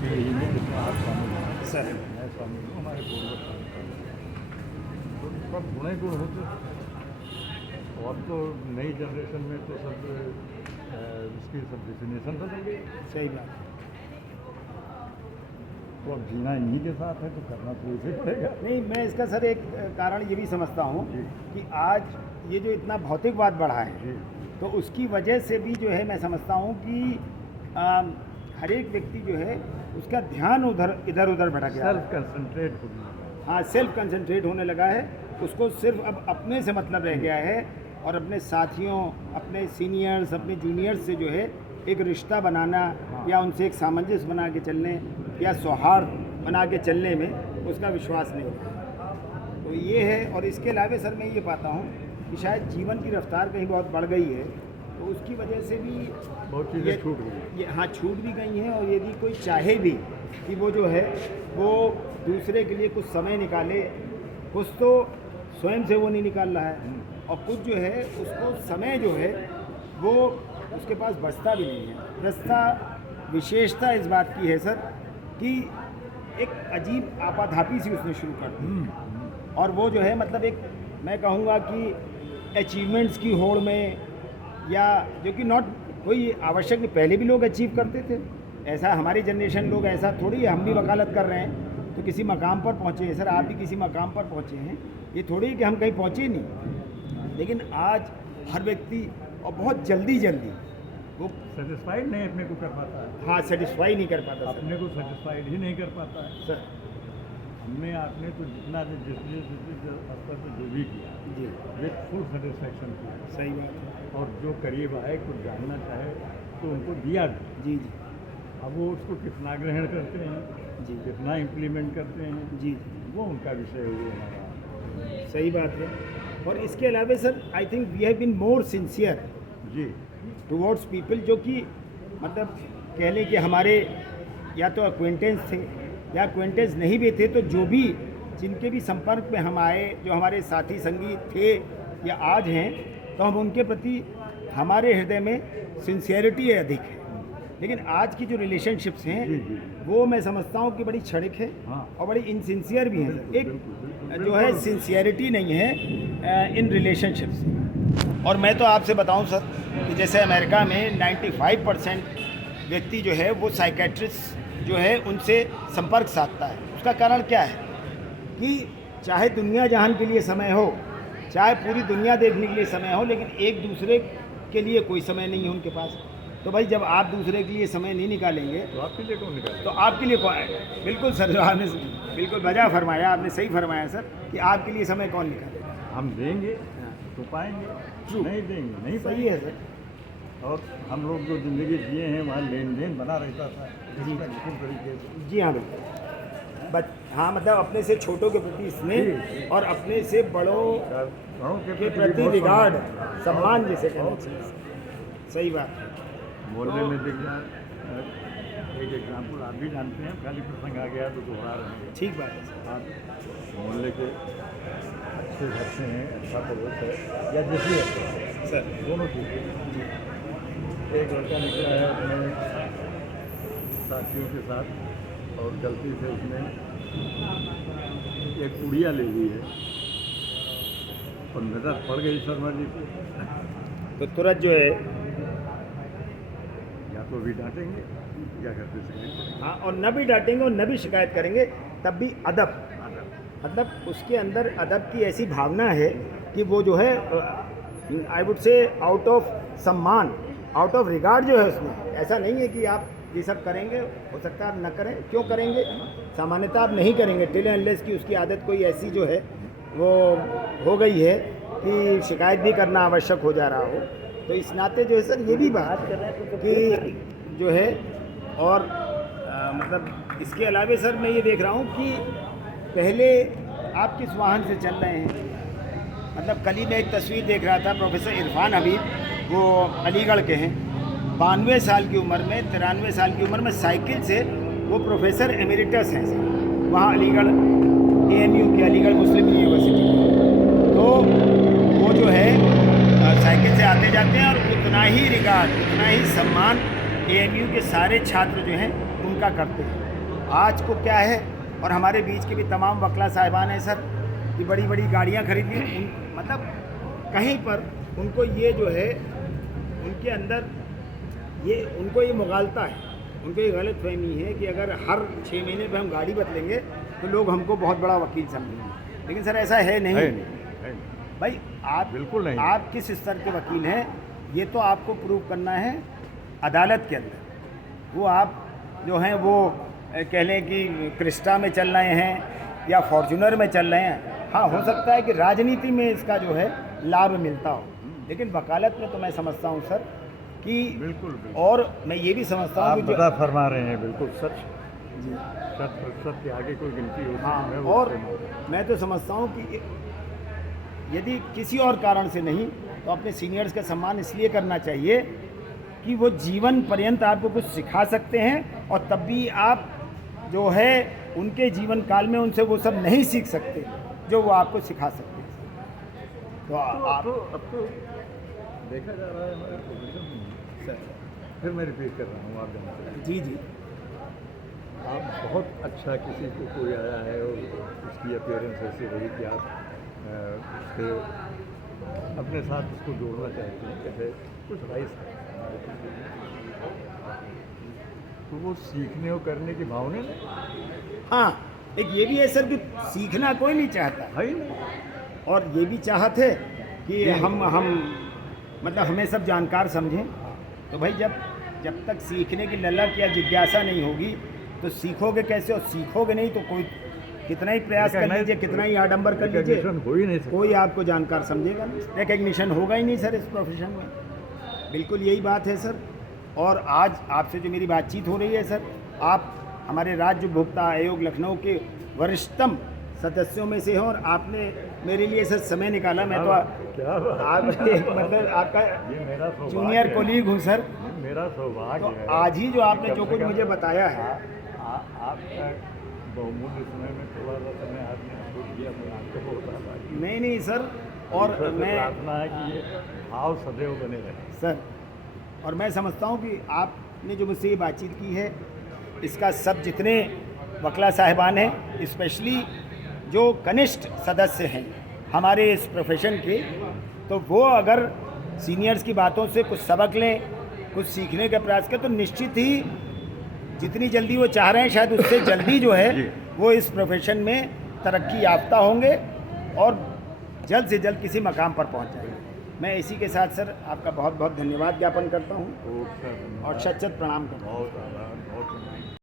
यही नहीं जितना आप शामिल हैं, सर मैं शामिल हूँ, हमारे पूर्वज शामिल हैं। तो सब गुणे गुण होते हैं। और तो नई जनरेशन में तो सब इसकी सब डेफिनेशन बदल गई। सही बात है। तो अब जीना इन्हीं के साथ है तो करना तो इसे पड़ेगा। नहीं, मैं इसका सर एक कारण ये भी समझता हूँ जी। कि आज ये जो इतना भौतिकवाद बढ़ा है जी तो उसकी वजह से भी जो है मैं समझता हूँ कि हर एक व्यक्ति जो है उसका ध्यान इधर उधर भटक गया सेल्फ है। कंसंट्रेट होने लगा। हाँ, सेल्फ कंसंट्रेट होने लगा है। उसको सिर्फ अब अपने से मतलब रह गया है और अपने साथियों, अपने सीनियर्स, अपने जूनियर्स से जो है एक रिश्ता बनाना या उनसे एक सामंजस्य बना के चलने या सौहार्द बना के चलने में उसका विश्वास नहीं है। तो ये है। और इसके अलावा सर मैं ये पाता हूँ कि शायद जीवन की रफ्तार कहीं बहुत बढ़ गई है तो उसकी वजह से भी बहुत चीज़ें छूट गई। हाँ, छूट भी गई हैं। और यदि कोई चाहे भी कि वो जो है वो दूसरे के लिए कुछ समय निकाले, कुछ तो स्वयं से वो नहीं निकाल रहा है और कुछ जो है उसको समय जो है वो उसके पास बचता भी नहीं है। बचता विशेषता इस बात की है सर कि एक अजीब आपाधापी सी उसने शुरू कर दी और वो जो है मतलब एक मैं कहूँगा कि अचीवमेंट्स की होड़ में या जो कि नॉट कोई आवश्यक नहीं, पहले भी लोग अचीव करते थे। ऐसा हमारी जनरेशन लोग ऐसा थोड़ी है, हम भी वकालत कर रहे हैं तो किसी मकाम पर पहुँचे हैं सर, आप भी किसी मकाम पर पहुँचे हैं। ये थोड़ी कि हम कहीं पहुँचे नहीं, लेकिन आज हर व्यक्ति और बहुत जल्दी वो सेटिस्फाइड नहीं अपने को कर पाता है। हाँ, सेटिस्फाई नहीं कर पाता सर। अपने को सेटिस्फाइड ही नहीं कर पाता है। सर हमने आपने तो जितना जिस स्तर पर जो भी किया जी, विथ फुल सेटिस्फैक्शन किया सही बात है। और जो करीब आए कुछ जानना चाहे तो उनको दिया भी। जी जी अब वो उसको कितना ग्रहण करते हैं, जी कितना इम्प्लीमेंट करते हैं, जी वो उनका विषय हुआ हमारा। सही बात है। और इसके अलावा sir I think we have been more sincere जी टुवर्ड्स पीपल जो कि मतलब कह लें कि हमारे या तो एक्वेंटेंस थे या एक्वेंटेंस नहीं भी थे तो जो भी जिनके भी संपर्क में हम आए, जो हमारे साथी संगी थे या आज हैं, तो हम उनके प्रति हमारे हृदय में सिंसियरिटी अधिक है। लेकिन आज की जो रिलेशनशिप्स हैं जी जी वो मैं समझता हूँ कि बड़ी क्षणिक है हाँ। और बड़ी इनसिंसियर भी है। एक बिल्कुल, जो है सिंसियरिटी नहीं है इन रिलेशनशिप्स। और मैं तो आपसे बताऊं सर कि जैसे अमेरिका में 95% व्यक्ति जो है वो साइकेट्रिस्ट जो है उनसे संपर्क साधता है। उसका कारण क्या है कि चाहे दुनिया जहान के लिए समय हो, चाहे पूरी दुनिया देखने के लिए समय हो, लेकिन एक दूसरे के लिए कोई समय नहीं है उनके पास। तो भाई जब आप दूसरे के लिए समय नहीं निकालेंगे तो आपके लिए कौन निकाले? तो आपके लिए कौन आएगा? बिल्कुल सर, जो आपने बिल्कुल वजह फरमाया, आपने सही फरमाया सर कि आपके लिए समय कौन निकालेगा। हम देंगे तो पाएंगे, True. नहीं देंगे नहीं सही पाएंगे। है सर। और हम लोग जो ज़िंदगी जिए हैं वहाँ लेन देन बना रहता था जी। बिल्कुल तरीके से। जी हाँ, बिल्कुल। हाँ, मतलब अपने से छोटों के प्रति स्नेह और अपने से बड़ों बड़ों के प्रति बहुत रिगार्ड, सम्मान। सम्मान जिसे कहना चाहिए। सही बात है। मोहल्ले में दिख जाए, एक एग्जाम्पल आप भी जानते हैं, खाली प्रसंग आ गया तो दोहरा रहे हैं। ठीक बात है सर। आप मोहल्ले के अच्छे घर से हैं, अच्छा पड़ोस है या जिस भी अच्छे हैं, सर दोनों चीज़ें। एक लड़का निकला है अपने साथियों के साथ और गलती से उसने एक पुड़िया ले ली है और नज़र पड़ गई शर्मा जी को, तो तुरंत जो है या तो भी डांटेंगे या करते से हाँ, और न भी डांटेंगे और न भी शिकायत करेंगे, तब भी अदब, मतलब उसके अंदर अदब की ऐसी भावना है कि वो जो है I would say out of सम्मान, आउट ऑफ रिगार्ड जो है उसमें, ऐसा नहीं है कि आप ये सब करेंगे, हो सकता है आप न करें, क्यों करेंगे, सामान्यतः आप नहीं करेंगे टिल अनलेस की उसकी आदत कोई ऐसी जो है वो हो गई है कि शिकायत भी करना आवश्यक हो जा रहा हो। तो इस नाते जो है सर ये भी बात कि जो है और मतलब इसके अलावा सर मैं ये देख रहा हूँ कि पहले आप किस वाहन से चल रहे हैं, मतलब कल ही मैं एक तस्वीर देख रहा था, प्रोफेसर इरफान हबीब, वो अलीगढ़ के हैं, 92 साल की उम्र में, 93 साल की उम्र में साइकिल से वो प्रोफेसर एमेरिटस हैं सर, वहाँ अलीगढ़ AMU के, अलीगढ़ मुस्लिम यूनिवर्सिटी। तो वो जो है साइकिल से आते जाते हैं और उतना ही रिगार्ड, उतना ही सम्मान AMU के सारे छात्र जो हैं उनका करते हैं। आज को क्या है, और हमारे बीच के भी तमाम वकला साहिबान हैं सर, कि बड़ी बड़ी गाड़ियाँ खरीदी, मतलब कहीं पर उनको ये जो है उनके अंदर उनको ये मुगालता है, उनको ये गलत फहमी है कि अगर हर 6 महीने पे हम गाड़ी बदलेंगे तो लोग हमको बहुत बड़ा वकील समझेंगे। लेकिन सर ऐसा है नहीं, है नहीं। भाई आप बिल्कुल नहीं। आप किस स्तर के वकील हैं ये तो आपको प्रूव करना है अदालत के अंदर। वो आप जो हैं वो कह लें कि क्रिस्टा में चल रहे हैं या फॉर्चूनर में चल रहे हैं, हाँ हो सकता है कि राजनीति में इसका जो है लाभ मिलता हो, लेकिन वकालत में तो मैं समझता हूँ सर कि बिल्कुल। और मैं ये भी समझता हूँ आप कि जो बता फरमा रहे हैं, बिल्कुल सच। जी 100% के आगे कोई गिनती होती हाँ, है, वो और उससे मानता मैं तो समझता हूँ कि यदि किसी और कारण से नहीं तो अपने सीनियर्स का सम्मान इसलिए करना चाहिए कि वो जीवन पर्यंत आपको कुछ सिखा सकते हैं, और तब भी आप जो है उनके जीवन काल में उनसे वो सब नहीं सीख सकते जो वो आपको सिखा सकते हैं। तो आप अब तो देखा जा रहा है हमारे प्रोफेशन में। सर फिर मैं रिपीट कर रहा हूँ, आप जानते हैं, जी जी आप बहुत अच्छा किसी को कोई आया है और उसकी अपीयरेंस ऐसी रही कि आप उससे अपने साथ उसको जोड़ना चाहते हैं, जैसे कुछ राइस है तो वो सीखने और करने की भावना नहीं हाँ, एक ये भी है सर कि सीखना कोई नहीं चाहता, है ही नहीं। और ये भी चाहत है कि हम मतलब हमें सब जानकार समझें। तो भाई जब तक सीखने की ललक या जिज्ञासा नहीं होगी तो सीखोगे कैसे, और सीखोगे नहीं तो कोई कितना ही प्रयास कर लीजिए, कितना ही आडंबर कर लीजिए, Recognition हो ही नहीं सकता। कोई आपको जानकार समझेगा नहीं, रिकग्निशन होगा ही नहीं सर इस प्रोफेशन में। बिल्कुल यही बात है सर। और आज आपसे जो मेरी बातचीत हो रही है सर, आप हमारे राज्य उपभोक्ता आयोग लखनऊ के वरिष्ठतम सदस्यों में से हैं, और आपने मेरे लिए सर समय निकाला। मैं तो क्या आप मतलब आपका ये मेरा सौभाग्य जूनियर है। कोलीग हूँ सर। ये मेरा सौभाग्य तो है। आज ही जो आपने जो कुछ मुझे बताया है, आपका बहुमूल्य समय में थोड़ा सा समय आपने हमको दिया, मैं आपको बता पाई। नहीं सर, और ईश्वर से मैं प्रार्थना है कि ये भाव सदैव बने रहे। सर, और मैं समझता हूँ कि आपने जो मुझसे ये बातचीत की है इसका सब जितने वकला साहिबान हैं, स्पेशली जो कनिष्ठ सदस्य हैं हमारे इस प्रोफेशन के, तो वो अगर सीनियर्स की बातों से कुछ सबक लें, कुछ सीखने का प्रयास करें, तो निश्चित ही जितनी जल्दी वो चाह रहे हैं शायद उससे जल्दी जो है वो इस प्रोफेशन में तरक्की याफ्ता होंगे और जल्द से जल्द किसी मकाम पर पहुंच जाएंगे। मैं इसी के साथ सर आपका बहुत बहुत धन्यवाद ज्ञापन करता हूँ और शत शत प्रणाम करता हूँ। बहुत